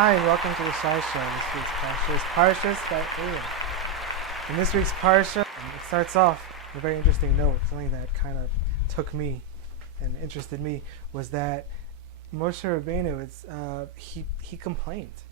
Hi, and welcome to the Shai Show. This week's Parsha is Parshas Va'eira. In this week's Parsha, it starts off with a very interesting note. Something that kind of took me and interested me was that Moshe Rabbeinu, he complained.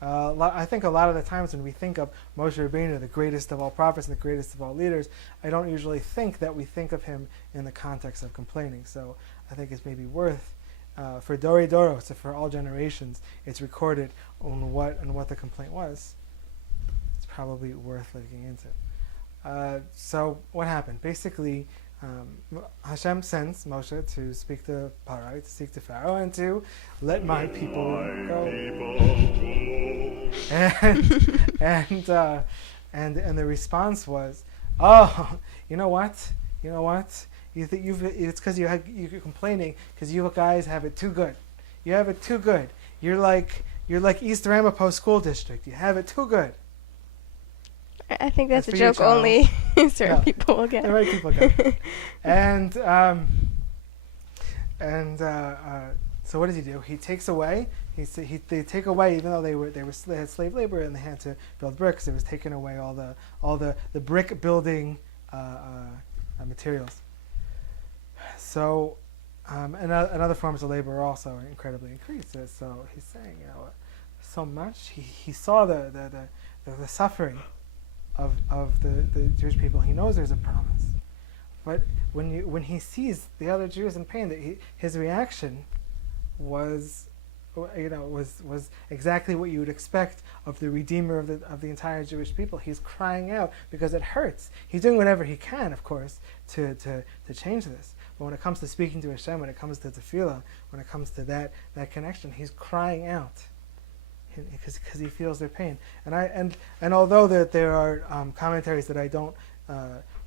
I think a lot of the times when we think of Moshe Rabbeinu, the greatest of all prophets and the greatest of all leaders, I don't usually think that we think of him in the context of complaining. So I think it's maybe worth for Dori Doros, so for all generations, it's recorded on what the complaint was. It's probably worth looking into. So what happened? Basically, Hashem sends Moshe to speak to Parai, to speak to Pharaoh, and to let my people go. And the response was, "Oh, you know what? You think it's because you're complaining because you guys have it too good. You have it too good. You're like East Ramapo School District. You have it too good." I think that's a joke only certain people will get. The right people get it. So what does he do? He takes away. They take away, even though they had slave labor and they had to build bricks. It was taking away all the brick building materials. So, and other forms of labor are also incredibly increased. So he's saying, so much. He saw the suffering of the Jewish people. He knows there's a promise, but when he sees the other Jews in pain, his reaction was exactly what you would expect of the Redeemer of the entire Jewish people. He's crying out because it hurts. He's doing whatever he can, of course, to change this. But when it comes to speaking to Hashem, when it comes to tefillah, when it comes to that connection, he's crying out because he feels their pain. And although there are commentaries that I don't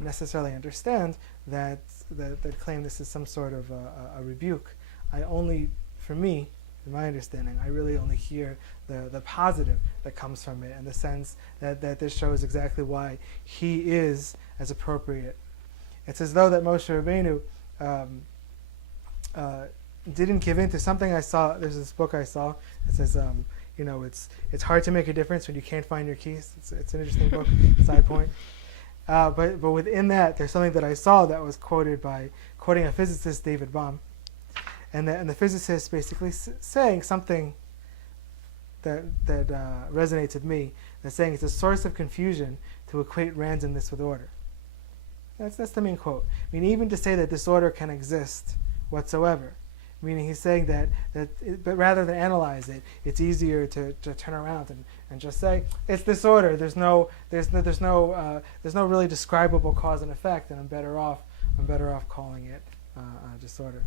necessarily understand that claim this is some sort of a rebuke, for me, in my understanding, I really only hear the positive that comes from it, and the sense that this shows exactly why he is as appropriate. It's as though that Moshe Rabbeinu didn't give in to something I saw. There's this book I saw. It says, it's hard to make a difference when you can't find your keys. It's an interesting book, side point. But within that, there's something that I saw that was quoting a physicist, David Bohm. And the physicist basically saying something that resonates with me. They're saying it's a source of confusion to equate randomness with order. That's the main quote. I mean, even to say that disorder can exist whatsoever. Meaning he's saying but rather than analyze it, it's easier to turn around and just say it's disorder. There's no really describable cause and effect, and I'm better off calling it disorder.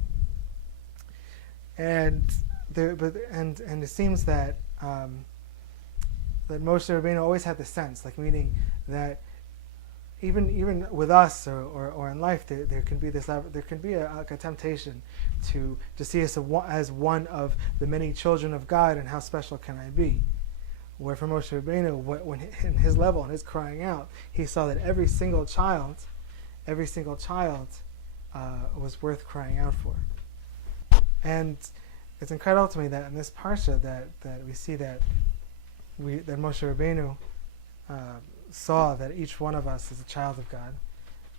And it seems that that Moshe Rabbeinu always had the sense, meaning that even with us or in life, there can be a temptation to see us as one of the many children of God, and how special can I be? Where for Moshe Rabbeinu, when in his level and his crying out, he saw that every single child was worth crying out for. And it's incredible to me that in this parsha that we see that Moshe Rabbeinu saw that each one of us is a child of God,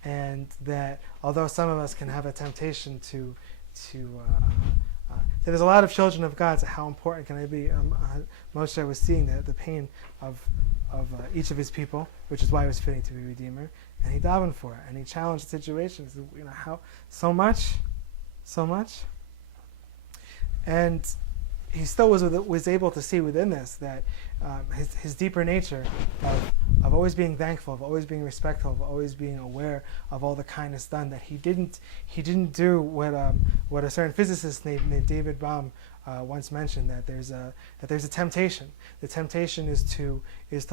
and that although some of us can have a temptation to there's a lot of children of God, so how important can I be? Moshe was seeing the pain of each of his people, which is why it was fitting to be Redeemer, and he davened for it, and he challenged the situations. How so much. And he still was able to see within this that his deeper nature of always being thankful, of always being respectful, of always being aware of all the kindness done. That he didn't do what a certain physicist named David Bohm once mentioned, that there's a temptation. The temptation is to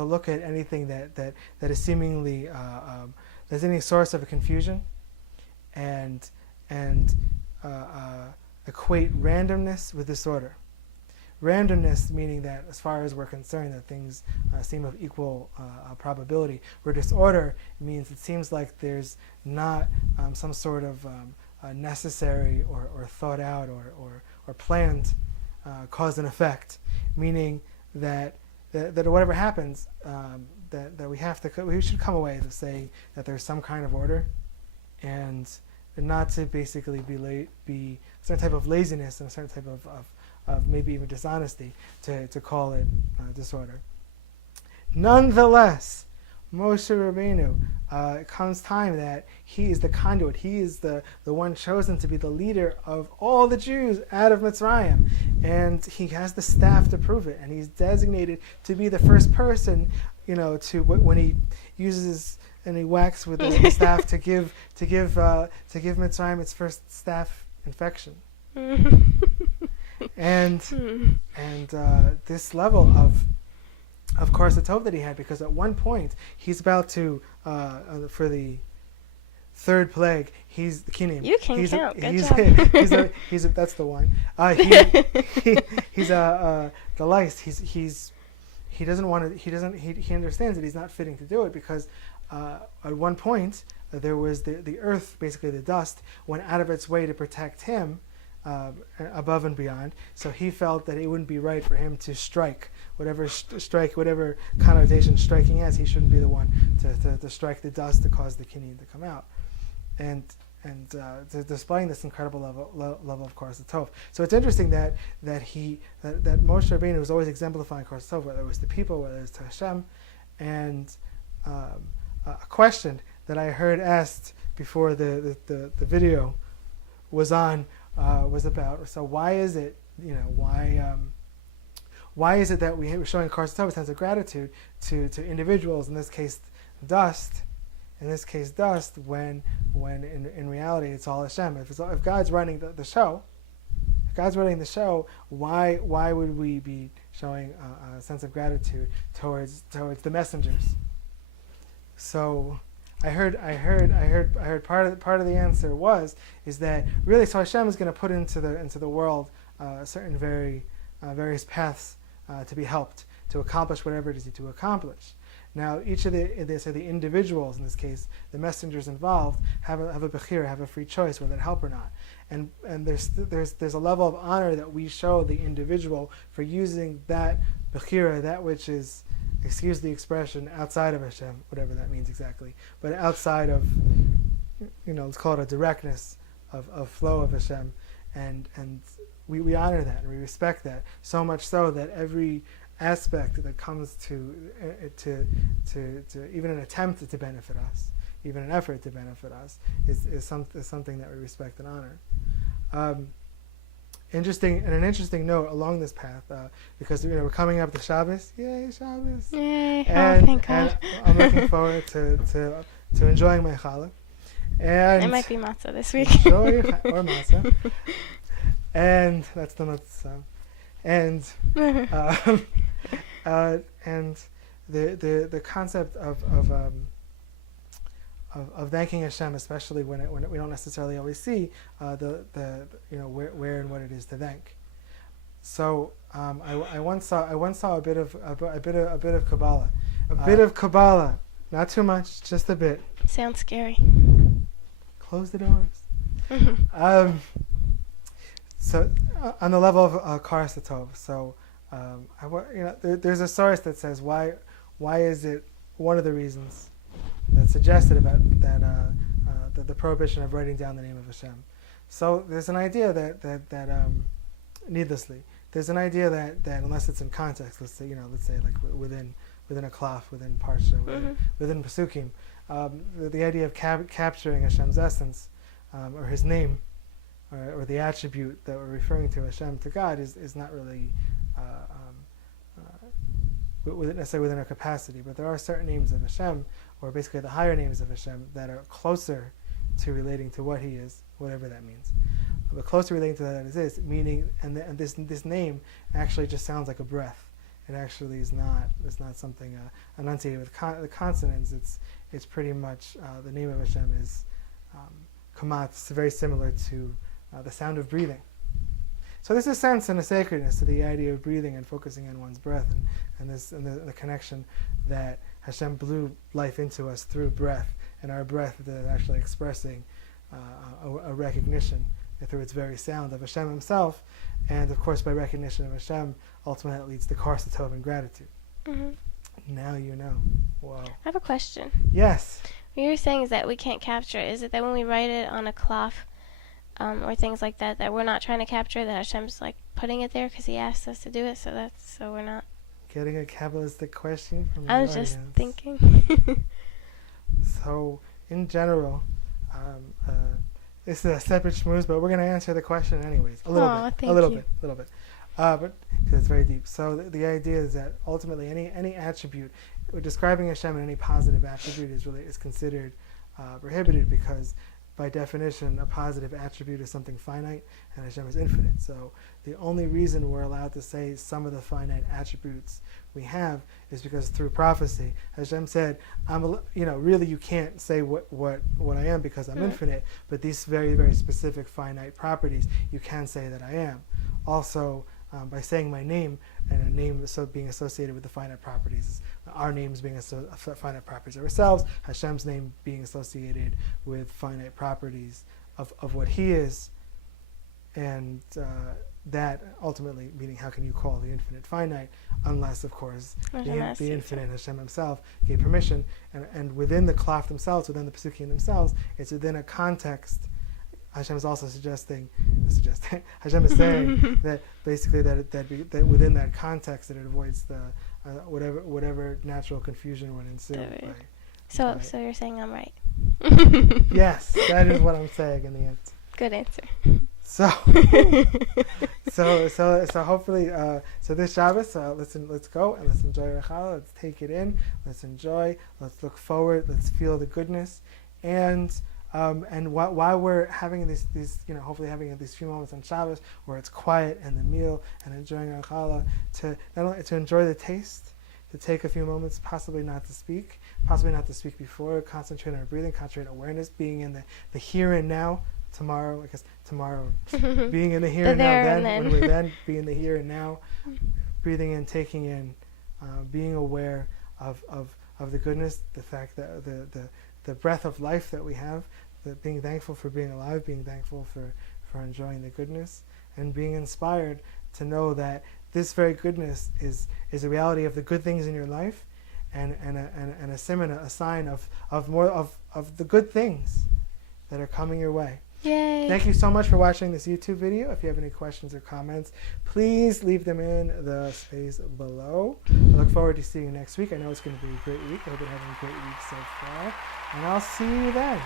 look at anything that is seemingly there's any source of a confusion, and equate randomness with disorder. Randomness meaning that, as far as we're concerned, that things seem of equal probability, where disorder means it seems like there's not some sort of necessary or thought out or planned cause and effect. meaning that whatever happens, that we should come away to say that there's some kind of order, and not to basically be a certain type of laziness and a certain type of maybe even dishonesty to call it disorder. Nonetheless, Moshe Rabbeinu, it comes time that he is the conduit, he is the one chosen to be the leader of all the Jews out of Mitzrayim, and he has the staff to prove it, and he's designated to be the first person, to when he uses and he whacks with the staff to give Mitzrayim its first staff infection. and this level of course, the tov that he had, because at one point he's about to for the third plague, he's the kinim. You can count. Good job. He's that's the one. He's the lice. He doesn't want to. He understands that he's not fitting to do it, because at one point there was the earth, basically the dust, went out of its way to protect him. Above and beyond, so he felt that it wouldn't be right for him to strike whatever connotation striking has. He shouldn't be the one to strike the dust to cause the kinyan to come out, and displaying this incredible level of Koras Tov. So it's interesting that Moshe Rabbeinu was always exemplifying Koras Tov, whether it was to people, whether it was to Hashem, and a question that I heard asked before the video was on. Was about, so why is it that we're showing Koras Tov, a sense of gratitude to individuals, in this case dust, when in reality it's all Hashem. If God's running the show, why would we be showing a sense of gratitude towards the messengers? So I heard part of the answer is that really, so Hashem is going to put into the world certain various paths to be helped to accomplish whatever it is to accomplish. Now, each of the individuals, in this case, the messengers involved, have a bechira, have a free choice whether to help or not. And there's a level of honor that we show the individual for using that bechira, that which is, excuse the expression, outside of Hashem, whatever that means exactly, but outside of, let's call it a directness of flow of Hashem, and we honor that and we respect that, so much so that every aspect that comes to even an attempt to benefit us, even an effort to benefit us, is something that we respect and honor. An interesting note along this path, because we're coming up to Shabbos. Yay, Shabbos! Yay! Thank God. I'm looking forward to enjoying my challah. And it might be matzah this week. Enjoy or matzah, and that's the matzah. And and the concept of thanking Hashem, especially when we don't necessarily always see where and what it is to thank. So I once saw a bit of Kabbalah, bit of Kabbalah, not too much, just a bit. Sounds scary. Close the doors. So on the level of Koras Tov, so there's a source that says why is it one of the reasons that's suggested about that the prohibition of writing down the name of Hashem. So there's an idea that needlessly, there's an idea that unless it's in context, let's say like within a klaf, within Parsha, within Pesukim, the idea of capturing Hashem's essence or His name or the attribute that we're referring to Hashem, to God, is not really necessarily within our capacity, but there are certain names of Hashem, or basically the higher names of Hashem, that are closer to relating to what He is, whatever that means. But closer relating to that is meaning, and this name actually just sounds like a breath. It actually is not. It's not something enunciated with the consonants. It's pretty much the name of Hashem is kamat. It's very similar to the sound of breathing. So there's a sense and a sacredness to the idea of breathing and focusing on one's breath, and the connection that Hashem blew life into us through breath, and our breath is actually expressing a recognition through its very sound of Hashem himself, and of course by recognition of Hashem, ultimately it leads to Karsa Tov and gratitude. Now you know. Wow. I have a question. Yes. What you're saying is that we can't capture it. Is it that when we write it on a cloth or things like that, that we're not trying to capture, that Hashem's like putting it there because he asked us to do it, so we're not... Getting a Kabbalistic question from the I was audience. just thinking. So, in general, this is a separate schmooze, but we're going to answer the question anyways. A little bit. But because it's very deep. So the idea is that ultimately any attribute, describing Hashem in any positive attribute is considered prohibited, because by definition a positive attribute is something finite and Hashem is infinite. So the only reason we're allowed to say some of the finite attributes we have is because through prophecy Hashem said, really you can't say what I am because I'm infinite, but these very, very specific finite properties you can say that I am. Also, by saying my name, and a name being associated with the finite properties, our names being finite properties of ourselves, Hashem's name being associated with finite properties of what he is, and that ultimately meaning how can you call the infinite finite unless of course the infinite Hashem himself gave permission, and within the Klaf themselves, within the Pesukim themselves, it's within a context. Hashem is also suggesting Hashem is saying that basically that within that context that it avoids the whatever natural confusion would ensue. So you're saying I'm right? Yes, that is what I'm saying in the end. Good answer. So hopefully this Shabbos, let's go and let's enjoy RaMCHaL. Let's take it in. Let's enjoy. Let's look forward. Let's feel the goodness, and while we're having these hopefully having these few moments on Shabbos where it's quiet and the meal and enjoying RaMCHaL, to not only to enjoy the taste, to take a few moments, possibly not to speak before, concentrate on our breathing, concentrate on awareness, being in the here and now. Tomorrow, being in the here and now. When we then be in the here and now, breathing in, taking in, being aware of the goodness, the fact that the breath of life that we have, being thankful for being alive, being thankful for enjoying the goodness, and being inspired to know that this very goodness is a reality of the good things in your life, and a simona, a sign of more of the good things that are coming your way. Yay. Thank you so much for watching this YouTube video. If you have any questions or comments, please leave them in the space below. I look forward to seeing you next week. I know it's going to be a great week. I hope you're having a great week so far. And I'll see you then.